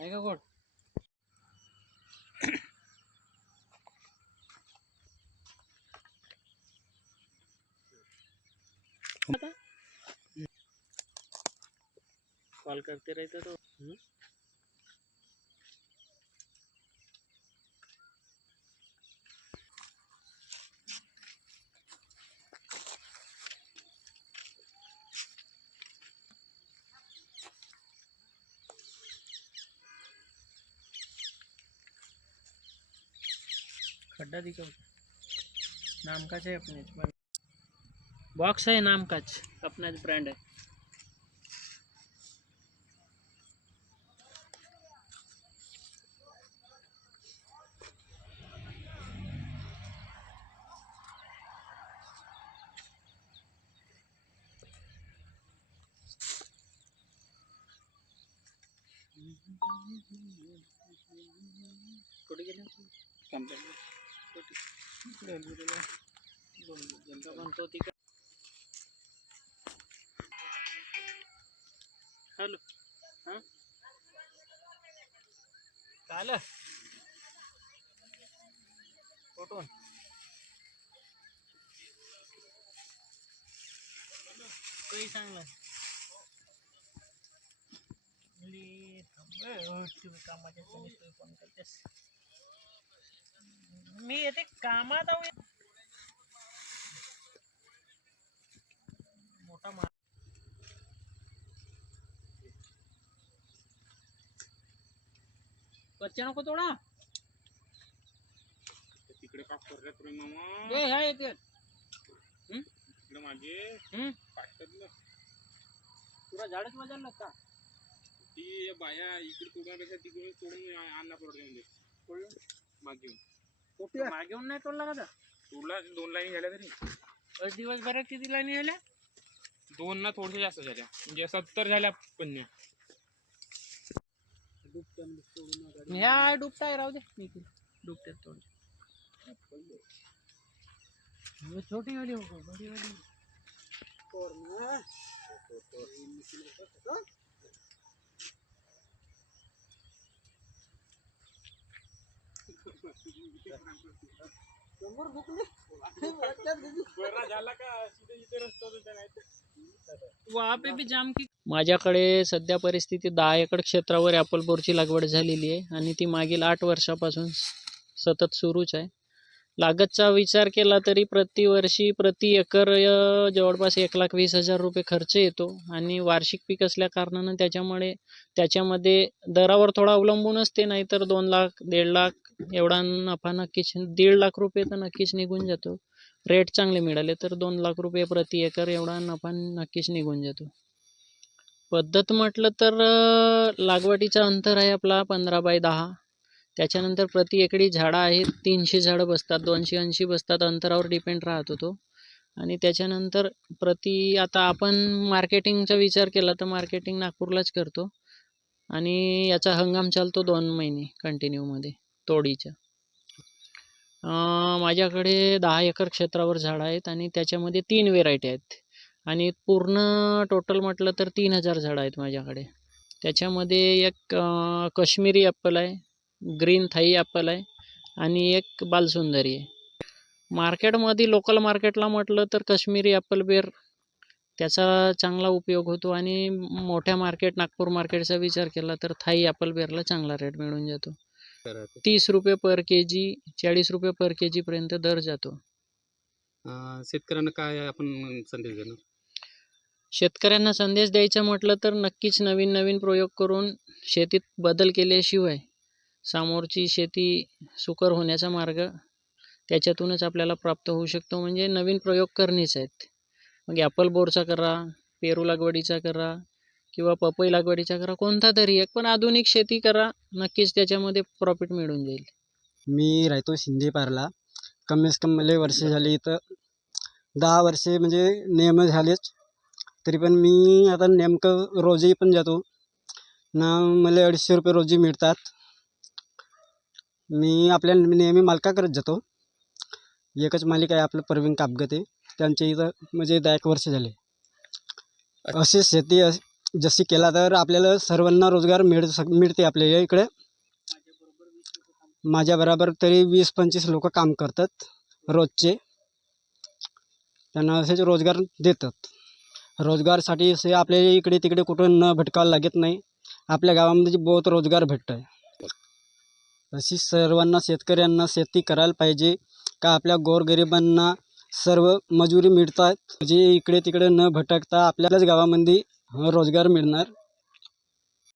आहे का गोड कॉल करते रहता तो खड्डा दिखा नाम का है अपने बॉक्स है, नाम का अपना ब्रांड है। कुठे गेले complaint हॅलो हां काय आलं कुठून काही चांगलं म्हणली थांब रे, तू कामाच्या ठिकाणी तू फोन करतेस मी येते कामात आहो मोठा मा कच्चा नको तोडा तिकडे का करत रे मामा ए ह्या येते तिकडे मागे हम्म काटतलं तुला झाडच मजा का ती बाया इकडे तोडण्यापेक्षा तिकडून तोडून आ- आणला परवडते म्हणजे मागे येऊन मागे नाही तोडला का तोडला दोन लाईन झाल्या तरी. आज दिवसभरात किती लाईनी आल्या दोन ना थोडशा जास्त झाल्या. म्हणजे सत्तर झाल्या पन्न्या ह्या डुबताय राहू दे. मी डुबते तोड छोटी वाली हो बड़ी वाली. बरा झाला का? इथे इथे रस्ता होता नाही वहाँ पे भी जाम की माझ्याकडे सध्या परिस्थिती दहा एकर क्षेत्रावर ॲपल बोरची लागवड झालेली आहे आणि ती मागील आठ वर्षापासून सतत सुरूच आहे. लागतचा विचार केला तरी प्रतिवर्षी प्रति एकर जवळपास एक लाख वीस हजार रुपये खर्च येतो आणि वार्षिक पीक असल्या कारणानं त्याच्यामुळे त्याच्यामध्ये दरावर थोडा अवलंबून असते नाहीतर दोन लाख दीड लाख एवढा नफा नक्कीच दीड लाख रुपये तर नक्कीच निघून जातो. रेट चांगले मिळाले तर दोन लाख रुपये प्रति एकर एवढा नफा नक्कीच निघून जातो. पद्धत म्हटलं तर लागवडीचा अंतर आहे आपला पंधरा बाय दहा. त्याच्यानंतर प्रति एकडी झाडं आहेत तीनशे झाडं बसतात दोनशे ऐंशी बसतात अंतरावर डिपेंड राहतो तो. आणि त्याच्यानंतर प्रति आता आपण मार्केटिंगचा विचार केला तर मार्केटिंग नागपूरलाच करतो. आणि याचा हंगाम चालतो दोन महिने कंटिन्यूमध्ये तोडीच्या. माझ्याकडे दहा एकर क्षेत्रावर झाडं आहेत आणि त्याच्यामध्ये तीन व्हेरायटी आहेत. आणि पूर्ण टोटल म्हटलं तर तीन हजार झाडं आहेत माझ्याकडे. त्याच्यामध्ये एक कश्मीरी ॲप्पल ॲपल आहे ग्रीन थाई ॲपल आहे आणि एक बालसुंदरी आहे. मार्केटमध्ये लोकल मार्केटला म्हटलं तर कश्मीरी ॲपल बेर त्याचा चांगला उपयोग होतो आणि मोठ्या मार्केट नागपूर मार्केटचा विचार केला तर थाई ॲपल बेरला चांगला रेट मिळून जातो. तीस रुपये पर के जी चाळीस रुपये पर के जीपर्यंत दर जातो. अं, शेतकऱ्यांना काय आपण संदेश देणार? शेतकऱ्यांना संदेश द्यायचा म्हटलं तर नक्कीच नवीन नवीन प्रयोग करून शेतीत बदल केल्याशिवाय समोरची शेती सुकर होण्याचा मार्ग त्याच्यातूनच आपल्याला प्राप्त होऊ शकतो. म्हणजे नवीन प्रयोग करणेच आहेत. मग ॲपल बोरचा करा पेरू लागवडीचा करा किंवा पपई लागवडीचा करा कोणता तरी एक पण आधुनिक शेती करा नक्कीच त्याच्यामध्ये प्रॉफिट मिळून जाईल. मी राहतो शिंदे पारला. कमीत कमी मला वर्ष झाली इथं. दहा वर्षे म्हणजे नेहमी झालेच. तरी पण मी आता नेमकं रोजही पण जातो. ना मला अडीचशे रुपये रोजी मिळतात. मी आपल्या नेहमी मालकाकडेच जातो. एकच मालिक आहे आपलं प्रवीण कापगते. त्यांच्या इथं म्हणजे दहा एक वर्ष झाले. अशी शेती अस- जशी केला तर आपल्याला सर्वांना रोजगार मिळ सक मिळते आपल्या या इकडे माझ्याबरोबर तरी वीस पंचवीस लोक काम करतात रोजचे. त्यांना असेच रोजगार देतात. रोजगारसाठी असे आपल्याला इकडे तिकडे कुठून न भटकावं लागत नाही. आपल्या गावामध्ये बहुत रोजगार भेटत आहे अशी सर्वांना शेतकऱ्यांना शेती करायला पाहिजे का आपल्या गोरगरिबांना सर्व मजुरी मिळतात. म्हणजे इकडे तिकडे न भटकता आपल्यालाच गावामध्ये रोजगार मिळणार.